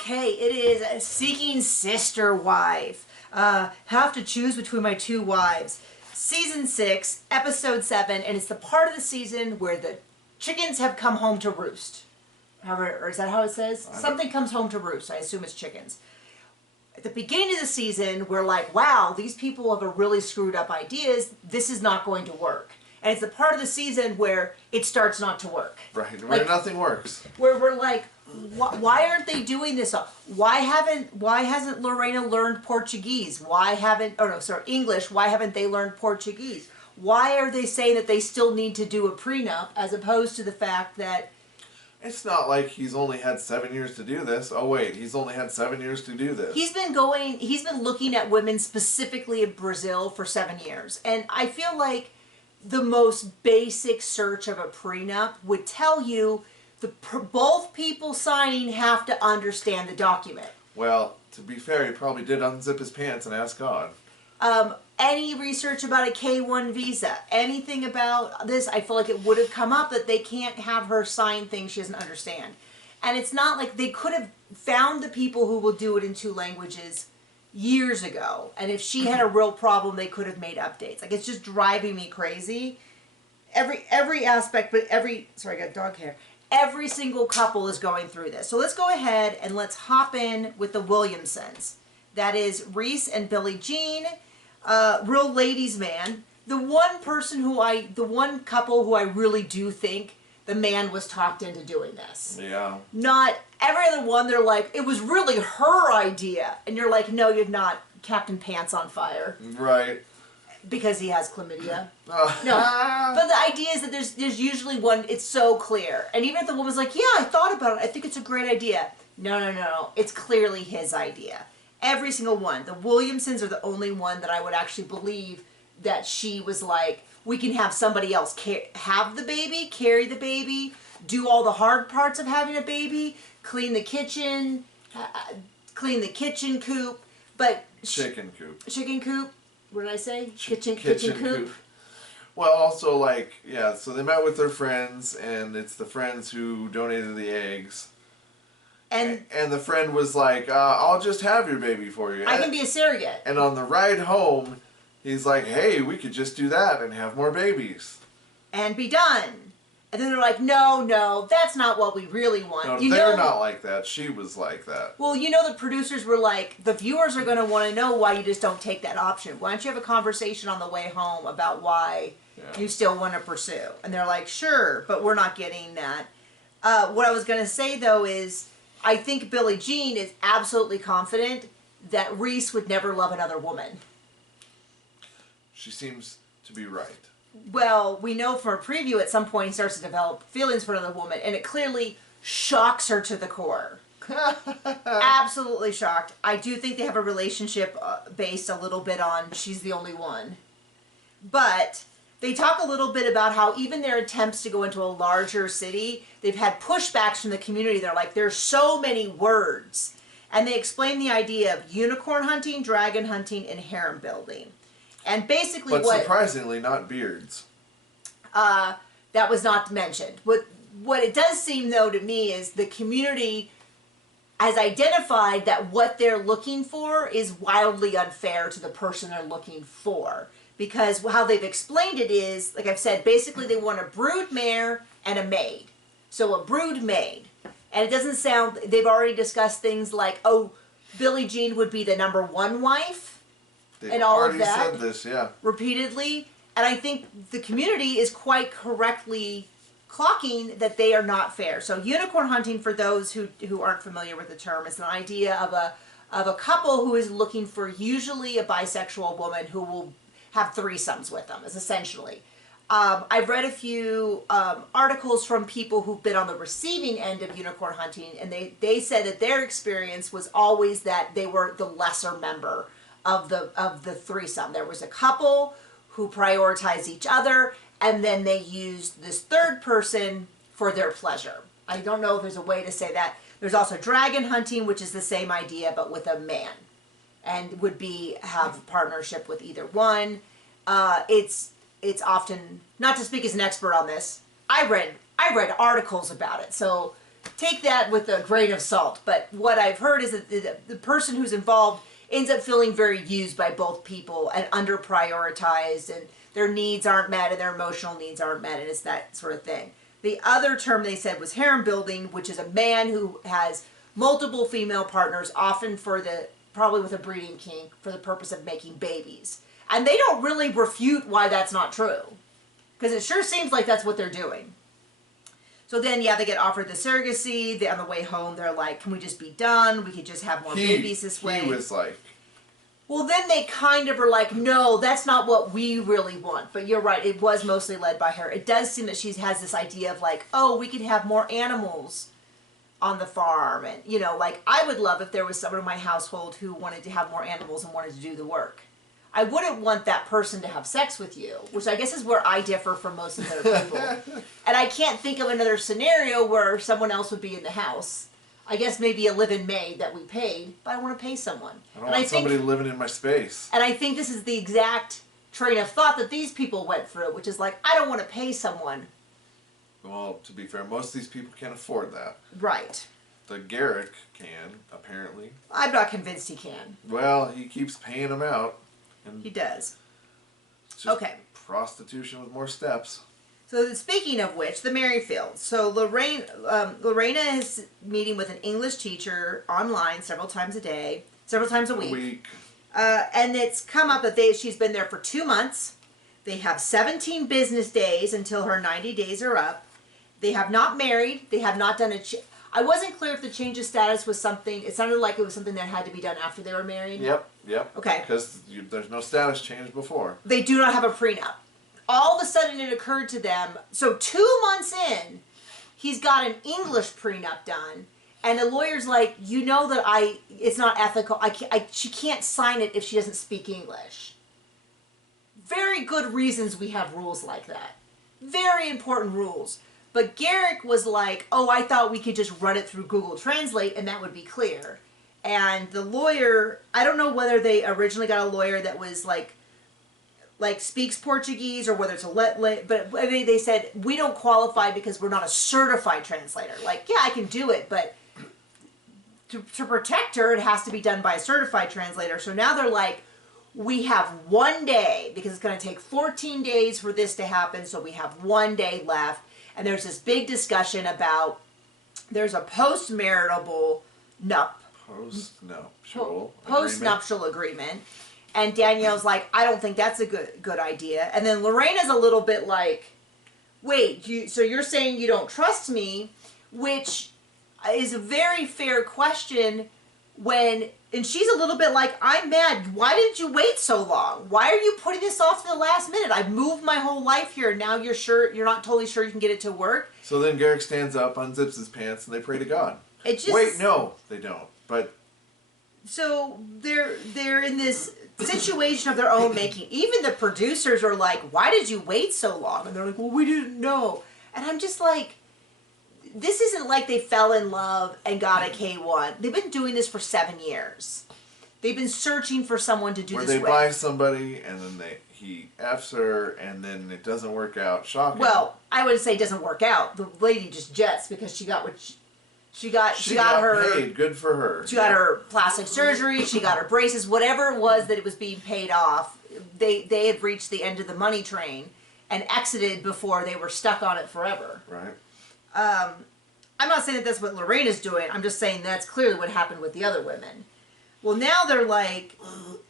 Okay, it is Seeking Sister Wife. Have to choose between my two wives. Season 6, episode 7, and it's the part of the season where the chickens have come home to roost. Or is that how it says? Something comes home to roost. I assume it's chickens. At the beginning of the season, we're like, wow, these people have a really screwed up ideas. This is not going to work. And it's the part of the season where it starts not to work. Right, where nothing works. Where we're like, why aren't they doing this? Why hasn't Lorena learned Portuguese? English. Why haven't they learned Portuguese? Why are they saying that they still need to do a prenup as opposed to the fact that it's not like he's only had 7 years to do this. Oh wait, he's only had 7 years to do this. He's been looking at women specifically in Brazil for 7 years. And I feel like the most basic search of a prenup would tell you both people signing have to understand the document. Well, to be fair, he probably did unzip his pants and ask God. Any research about a K-1 visa, anything about this, I feel like it would have come up that they can't have her sign things she doesn't understand. And it's not like they could have found the people who will do it in 2 languages years ago. And if she had a real problem, they could have made updates. Like, it's just driving me crazy. Every aspect, but sorry, I got dog hair. Every single couple is going through this. So let's go ahead and let's hop in with the Williamsons. That is Reese and Billie Jean. Real ladies' man. The one couple who I really do think the man was talked into doing this. Yeah. Not every other one. They're like, it was really her idea. And you're like, no, you're not. Captain Pants on Fire. Right. Because he has chlamydia. No, but the idea is that there's usually one, it's so clear. And even if the woman's like, yeah, I thought about it, I think it's a great idea. No, it's clearly his idea. Every single one. The Williamsons are the only one that I would actually believe that she was like, we can have somebody else have the baby, carry the baby, do all the hard parts of having a baby, clean the kitchen coop, but... Chicken coop. Chicken coop. What did I say? Kitchen coop. Well, also, like, yeah, so they met with their friends, and it's the friends who donated the eggs. And the friend was like, I'll just have your baby for you. I can be a surrogate. And on the ride home, he's like, hey, we could just do that and have more babies. And be done. And then they're like, no, that's not what we really want. No, they're not like that. She was like that. Well, the producers were like, the viewers are going to want to know why you just don't take that option. Why don't you have a conversation on the way home about why you still want to pursue? And they're like, sure, but we're not getting that. What I was going to say, though, is I think Billie Jean is absolutely confident that Reese would never love another woman. She seems to be right. Well, we know from a preview at some point he starts to develop feelings for another woman, and it clearly shocks her to the core. Absolutely shocked. I do think they have a relationship based a little bit on she's the only one. But they talk a little bit about how even their attempts to go into a larger city, they've had pushbacks from the community. They're like, there's so many words. And they explain the idea of unicorn hunting, dragon hunting, and harem building. And basically but surprisingly, not beards. That was not mentioned. What it does seem, though, to me is the community has identified that what they're looking for is wildly unfair to the person they're looking for. Because how they've explained it is, like I've said, basically they want a brood mare and a maid. So a brood maid. And it doesn't sound, they've already discussed things like, oh, Billie Jean would be the #1 wife. And all of that, said this, yeah, repeatedly, and I think the community is quite correctly clocking that they are not fair. So, unicorn hunting, for those who aren't familiar with the term, is an idea of a couple who is looking for usually a bisexual woman who will have threesomes with them. Is essentially. I've read a few articles from people who've been on the receiving end of unicorn hunting, and they said that their experience was always that they were the lesser member of the threesome. There was a couple who prioritized each other, and then they used this third person for their pleasure. I don't know if there's a way to say that. There's also dragon hunting, which is the same idea but with a man, and would have partnership with either one. It's often, not to speak as an expert on this, I read articles about it, so take that with a grain of salt. But what I've heard is that the person who's involved ends up feeling very used by both people and under prioritized, and their needs aren't met and their emotional needs aren't met, and it's that sort of thing. The other term they said was harem building, which is a man who has multiple female partners, often probably with a breeding kink, for the purpose of making babies. And they don't really refute why that's not true, because it sure seems like that's what they're doing. So then, yeah, they get offered the surrogacy. On the way home, they're like, can we just be done? We could just have more babies this way. He was like... Well, then they kind of are like, no, that's not what we really want. But you're right, it was mostly led by her. It does seem that she has this idea of like, oh, we could have more animals on the farm. And, you know, like, I would love if there was someone in my household who wanted to have more animals and wanted to do the work. I wouldn't want that person to have sex with you, which I guess is where I differ from most of the other people. And I can't think of another scenario where someone else would be in the house. I guess maybe a live-in maid that we paid, but I want to pay someone. I don't want somebody living in my space. And I think this is the exact train of thought that these people went through, which is like, I don't want to pay someone. Well, to be fair, most of these people can't afford that. Right. The Garrick can, apparently. I'm not convinced he can. Well, he keeps paying them out. And he does. It's just okay. Prostitution with more steps. So speaking of which, the Merrifields. So Lorena is meeting with an English teacher online several times a week. And it's come up that she's been there for 2 months. They have 17 business days until her 90 days are up. They have not married. They have not done I wasn't clear if the change of status was something. It sounded like it was something that had to be done after they were married. Yep. Okay. Because there's no status change before. They do not have a prenup. All of a sudden it occurred to them, so 2 months in, he's got an English prenup done, and the lawyer's like, you know that it's not ethical, she can't sign it if she doesn't speak English. Very good reasons we have rules like that. Very important rules. But Garrick was like, oh, I thought we could just run it through Google Translate and that would be clear. And the lawyer, I don't know whether they originally got a lawyer that was like speaks Portuguese or whether it's but they said, we don't qualify because we're not a certified translator. Like, yeah, I can do it, but to protect her, it has to be done by a certified translator. So now they're like, we have 1 day because it's going to take 14 days for this to happen. So we have 1 day left. And there's this big discussion about, there's a post-nuptial agreement. And Danielle's like, I don't think that's a good idea. And then Lorena's a little bit like, wait, so you're saying you don't trust me? Which is a very fair question and she's a little bit like, I'm mad. Why did you wait so long? Why are you putting this off to the last minute? I've moved my whole life here. Now you're not totally sure you can get it to work. So then Garrick stands up, unzips his pants, and they pray to God. Wait, no, they don't. But so they're in this situation of their own making. Even the producers are like, why did you wait so long? And they're like, well, we didn't know. And I'm just like, this isn't like they fell in love and got a K1. They've been doing this for 7 years. They've been searching for someone to do this with. Where they buy somebody and then he F's her and then it doesn't work out. Shocking. Well, I would say it doesn't work out. The lady just jets because she got what she got her paid. Good for her. She got her plastic surgery. She got her braces. Whatever it was that it was being paid off, they had reached the end of the money train and exited before they were stuck on it forever. Right. I'm not saying that that's what Lorena's doing. I'm just saying that's clearly what happened with the other women. Well, now they're like,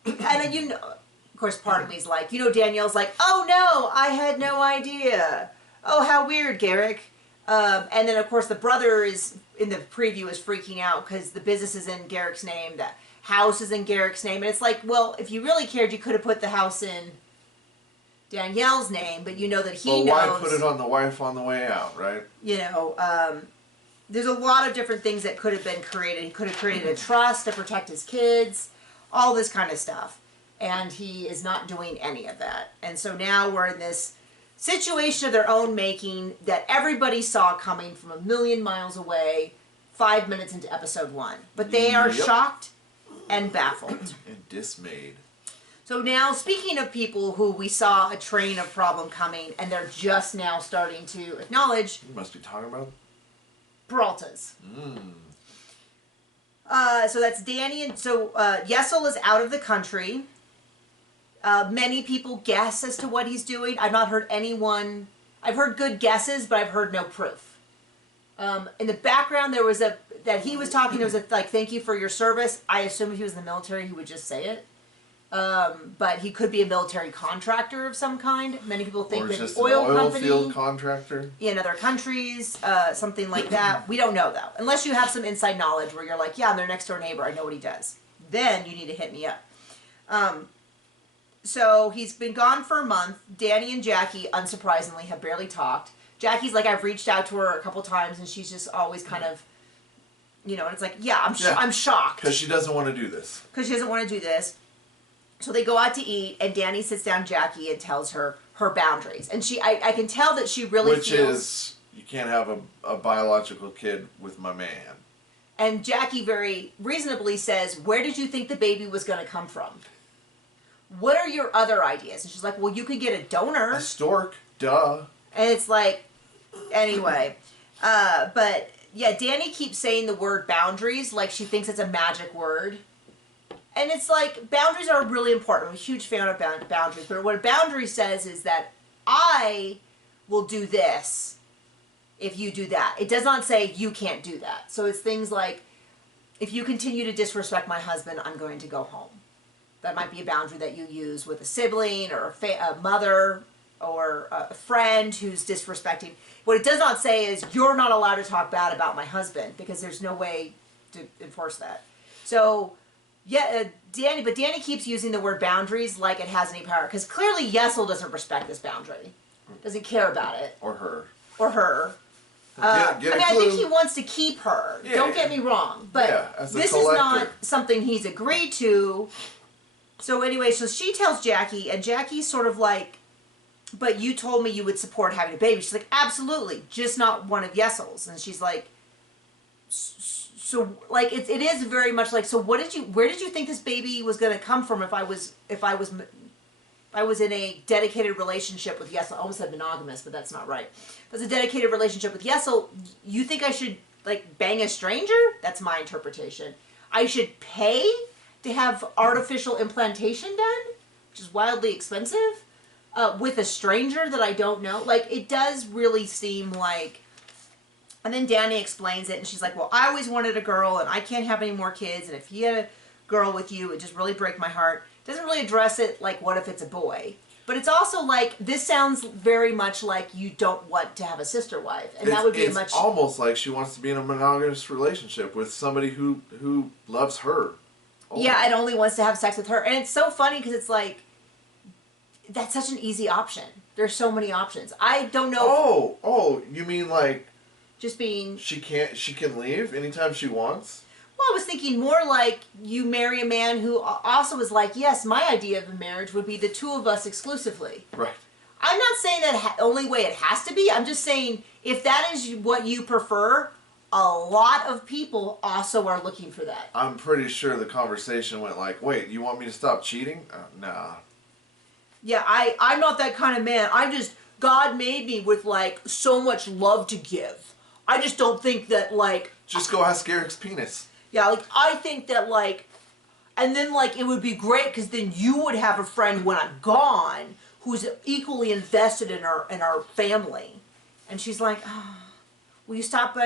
and then of course, part of me's like, Danielle's like, oh no, I had no idea. Oh, how weird, Garrick. And then, of course, the brother is, in the preview, is freaking out because the business is in Garrick's name, the house is in Garrick's name. And it's like, well, if you really cared, you could have put the house in Danielle's name, but you know that he knows. Well, why put it on the wife on the way out, right? There's a lot of different things that could have been created. He could have created a trust to protect his kids, all this kind of stuff. And he is not doing any of that. And so now we're in this situation of their own making that everybody saw coming from a million miles away 5 minutes into episode 1. But they are shocked and baffled. And dismayed. So now, speaking of people who we saw a train of problem coming and they're just now starting to acknowledge. You must be talking about Peraltas. So that's Danny, and so Yesel is out of the country. Many people guess as to what he's doing. I've not heard anyone. I've heard good guesses, but I've heard no proof. In the background, there was that he was talking. There was like, "Thank you for your service." I assume if he was in the military, he would just say it. But he could be a military contractor of some kind. Many people think that just oil an oil company, field contractor in other countries, something like that. We don't know though, unless you have some inside knowledge where you're like, "Yeah, I'm their next door neighbor. I know what he does." Then you need to hit me up. So he's been gone for a month. Danny and Jackie, unsurprisingly, have barely talked. Jackie's like, I've reached out to her a couple times, and she's just always kind of, and it's like, I'm shocked. because she doesn't want to do this. Because she doesn't want to do this. So they go out to eat, and Danny sits down Jackie and tells her her boundaries. And I can tell that she really Which is, you can't have a biological kid with my man. And Jackie very reasonably says, where did you think the baby was going to come from? What are your other ideas? And she's like, well, you could get a donor. A stork, duh. And it's like, anyway. But, yeah, Danny keeps saying the word boundaries like she thinks it's a magic word. And it's like, boundaries are really important. I'm a huge fan of boundaries. But what a boundary says is that I will do this if you do that. It does not say you can't do that. So it's things like, if you continue to disrespect my husband, I'm going to go home. That might be a boundary that you use with a sibling or a mother or a friend who's disrespecting. What it does not say is, you're not allowed to talk bad about my husband, because there's no way to enforce that. So, yeah, Danny keeps using the word boundaries like it has any power, because clearly Yesel doesn't respect this boundary. Doesn't care about it. Or her. I think he wants to keep her. Yeah, don't get me wrong. But this is not something he's agreed to. So anyway, so she tells Jackie, and Jackie's sort of like, but you told me you would support having a baby. She's like, absolutely, just not one of Yesel's. And she's like, so like it is very much like, so where did you think this baby was going to come from if I was in a dedicated relationship with Yesel? I almost said monogamous, but that's not right. If it was a dedicated relationship with Yesel, you think I should like bang a stranger? That's my interpretation. I should pay to have artificial implantation done, which is wildly expensive, with a stranger that I don't know. Like, it does really seem like... And then Danny explains it, and she's like, well, I always wanted a girl, and I can't have any more kids, and if he had a girl with you, it just really break my heart. Doesn't really address it like, what if it's a boy? But it's also like, this sounds very much like you don't want to have a sister wife, and that would be it's almost like she wants to be in a monogamous relationship with somebody who loves her. Oh. Yeah, and only wants to have sex with her. And it's so funny because it's like, that's such an easy option. There's so many options. I don't know. Oh, you mean like just being... She can leave anytime she wants? Well, I was thinking more like you marry a man who also is like, yes, my idea of a marriage would be the two of us exclusively. Right. I'm not saying that only way it has to be. I'm just saying if that is what you prefer... A lot of people also are looking for that. I'm pretty sure the conversation went like, wait, you want me to stop cheating? Nah. Yeah, I'm not that kind of man. God made me with, like, so much love to give. I just don't think that, like... Just go ask Eric's penis. Yeah, like, I think that, like... And then, like, it would be great because then you would have a friend when I'm gone who's equally invested in our family. And she's like, oh... Will you stop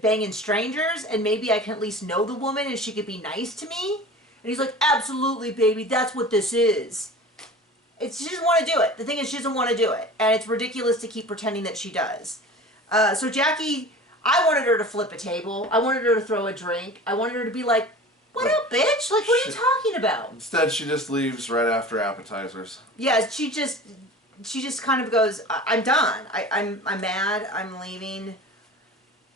banging strangers and maybe I can at least know the woman and she could be nice to me? And he's like, absolutely, baby, that's what this is. She doesn't want to do it. The thing is, she doesn't want to do it. And it's ridiculous to keep pretending that she does. So Jackie, I wanted her to flip a table. I wanted her to throw a drink. I wanted her to be like, what up, bitch? Like, what are you talking about? Instead, she just leaves right after appetizers. Yeah, she just kind of goes, I'm done. I'm mad. I'm leaving.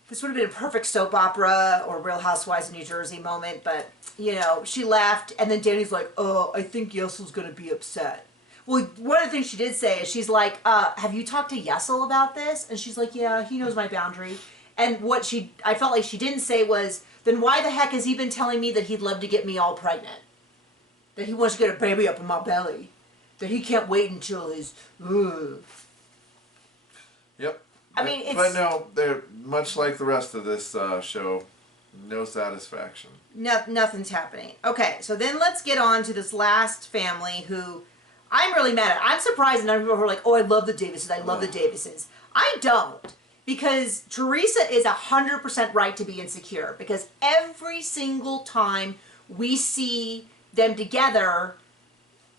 This would have been a perfect soap opera or Real Housewives of New Jersey moment, but, she laughed, and then Danny's like, oh, I think Yesel's going to be upset. Well, one of the things she did say is she's like, have you talked to Yesel about this? And she's like, yeah, he knows my boundary. And what I felt like she didn't say was, then why the heck has he been telling me that he'd love to get me all pregnant? That he wants to get a baby up in my belly? That he can't wait until his... Yep. I mean, it's... But no, they're much like the rest of this show. No satisfaction. No, nothing's happening. Okay, so then let's get on to this last family who I'm really mad at. I'm surprised that people who are like, oh, I love the Davises. I love the Davises. I don't. Because Teresa is 100% right to be insecure. Because every single time we see them together,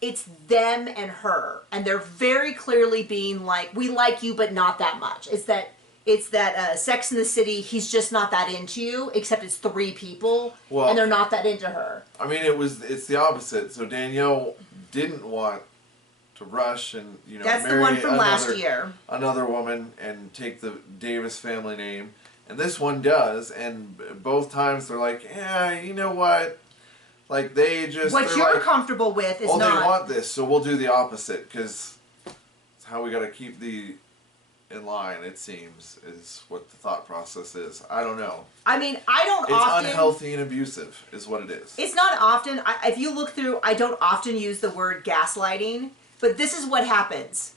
it's them and her. And they're very clearly being like, we like you, but not that much. It's that Sex in the City, he's just not that into you, except it's 3 people, and they're not that into her. I mean, it's the opposite. So Danielle didn't want to rush and, That's marry the one from last year. Another woman and take the Davis family name. And this one does, and both times they're like, yeah, you know what? Like, what you're like, comfortable with is not... Oh, they want this, so we'll do the opposite, because it's how we got to keep in line, it seems, is what the thought process is. I don't know. I mean, I don't often... It's unhealthy and abusive, is what it is. It's not often... if you look through, I don't often use the word gaslighting, but this is what happens.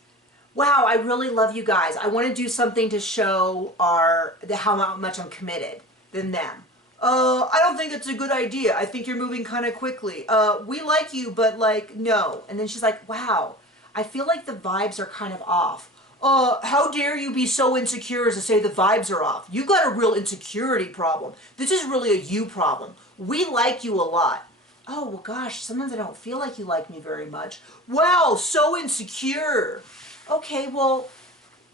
Wow, I really love you guys. I want to do something to show how much I'm committed than them. I don't think it's a good idea. I think you're moving kind of quickly. We like you, but like, no. And then she's like, wow, I feel like the vibes are kind of off. How dare you be so insecure as to say the vibes are off? You got a real insecurity problem. This is really a you problem. We like you a lot. Oh, well, gosh, sometimes I don't feel like you like me very much. Wow, so insecure. Okay, well,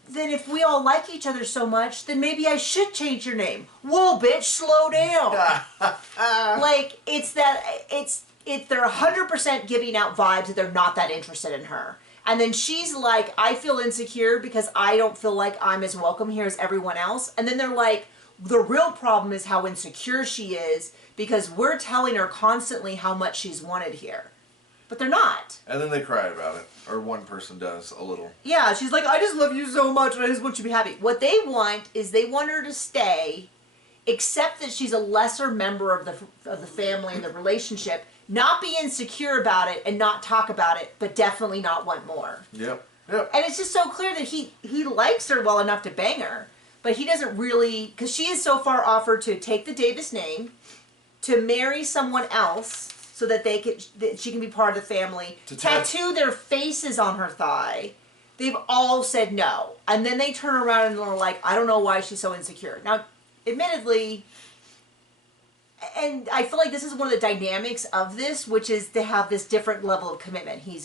then if we all like each other so much, then maybe I should change your name. Whoa, bitch, slow down. Like, they're 100% giving out vibes that they're not that interested in her. And then she's like, I feel insecure because I don't feel like I'm as welcome here as everyone else. And then they're like, the real problem is how insecure she is because we're telling her constantly how much she's wanted here. But they're not. And then they cry about it. Or one person does, a little. Yeah, she's like, I just love you so much and I just want you to be happy. What they want is they want her to stay, except that she's a lesser member of the family and the relationship, not be insecure about it and not talk about it, but definitely not want more. Yep. And it's just so clear that he likes her well enough to bang her, but he doesn't really, because she is so far offered to take the Davis name, to marry someone else so that she can be part of the family, to tattoo their faces on her thigh. They've all said no. And then they turn around and are like, I don't know why she's so insecure. Now, admittedly, and I feel like this is one of the dynamics of this, which is to have this different level of commitment. He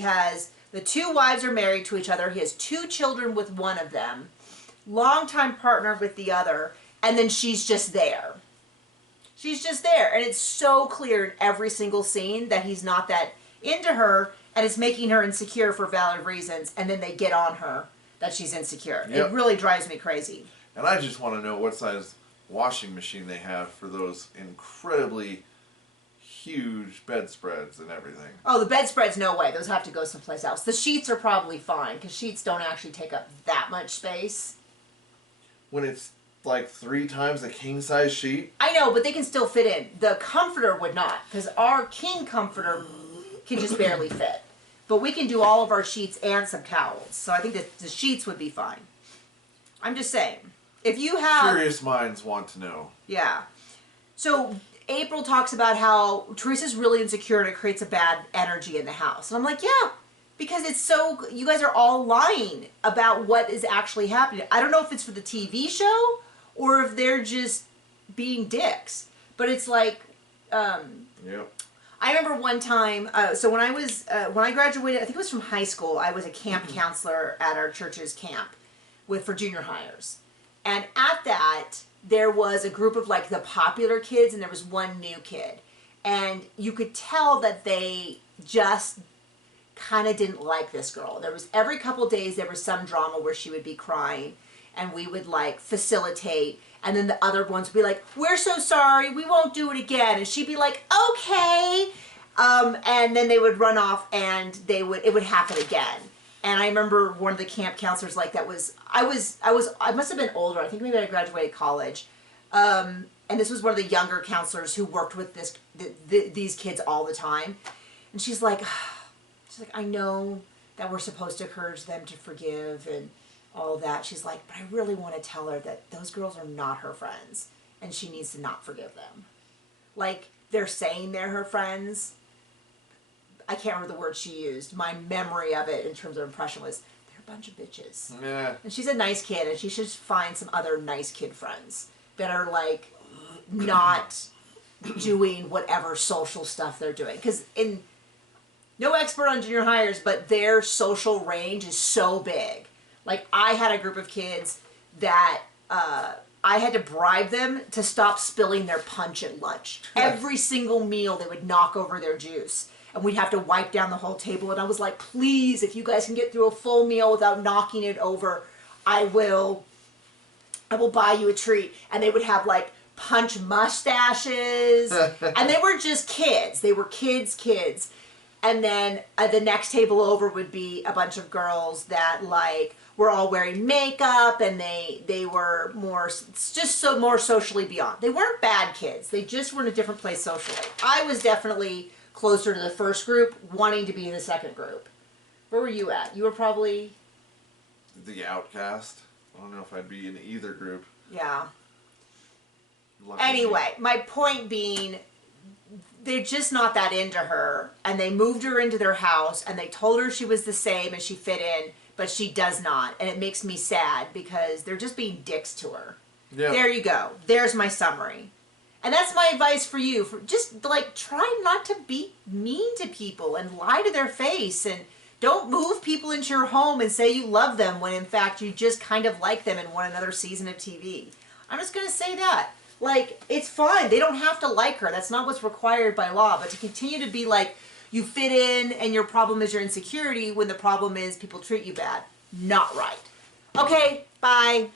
has, the 2 wives are married to each other. He has 2 children with one of them, longtime partner with the other, and then she's just there. She's just there, and it's so clear in every single scene that he's not that into her, and it's making her insecure for valid reasons, and then they get on her that she's insecure. Yep. It really drives me crazy. And I just want to know what size washing machine they have for those incredibly huge bedspreads and everything. Oh, the bedspreads, no way. Those have to go someplace else. The sheets are probably fine, because sheets don't actually take up that much space. When it's like 3 times a king-size sheet? I know, but they can still fit in. The comforter would not, because our king comforter can just barely fit. But we can do all of our sheets and some towels. So I think that the sheets would be fine. I'm just saying. If you have... Curious minds want to know. Yeah. So April talks about how Teresa's really insecure and it creates a bad energy in the house. And I'm like, yeah, because it's so... You guys are all lying about what is actually happening. I don't know if it's for the TV show or if they're just being dicks. But it's like... Yep. I remember one time, so when I graduated, I think it was from high school, I was a camp counselor at our church's camp for junior hires. And at that, there was a group of like the popular kids and there was one new kid. And you could tell that they just kind of didn't like this girl. There was every couple days there was some drama where she would be crying and we would like facilitate. And then the other ones would be like, we're so sorry, we won't do it again. And she'd be like, okay. And then they would run off and it would happen again. And I remember one of the camp counselors like that was, I must have been older. I think maybe I graduated college. And this was one of the younger counselors who worked with these kids all the time. And she's like, I know that we're supposed to encourage them to forgive and all that. She's like, but I really want to tell her that those girls are not her friends and she needs to not forgive them. Like, they're saying they're her friends. I can't remember the word she used. My memory of it in terms of impression was, they're a bunch of bitches. Yeah. And she's a nice kid, and she should find some other nice kid friends that are, like, not doing whatever social stuff they're doing. Because no expert on junior hires, but their social range is so big. Like, I had a group of kids that I had to bribe them to stop spilling their punch at lunch. Every single meal, they would knock over their juice. And we'd have to wipe down the whole table. And I was like, please, if you guys can get through a full meal without knocking it over, I will buy you a treat. And they would have, like, punch mustaches. And they were just kids. They were kids. And then the next table over would be a bunch of girls that, like, were all wearing makeup, and they were more socially beyond. They weren't bad kids. They just were in a different place socially. I was definitely closer to the first group, wanting to be in the second group. Where were you at? You were probably... The outcast. I don't know if I'd be in either group. Yeah. Lucky Anyway, my point being, they're just not that into her, and they moved her into their house, and they told her she was the same and she fit in, but she does not, and it makes me sad because they're just being dicks to her. Yeah. There you go. There's my summary. And that's my advice for you. For just, like, try not to be mean to people and lie to their face, and don't move people into your home and say you love them when in fact you just kind of like them and want another season of TV. I'm just going to say that. Like, it's fine. They don't have to like her. That's not what's required by law. But to continue to be like, you fit in and your problem is your insecurity when the problem is people treat you bad. Not right. Okay, bye.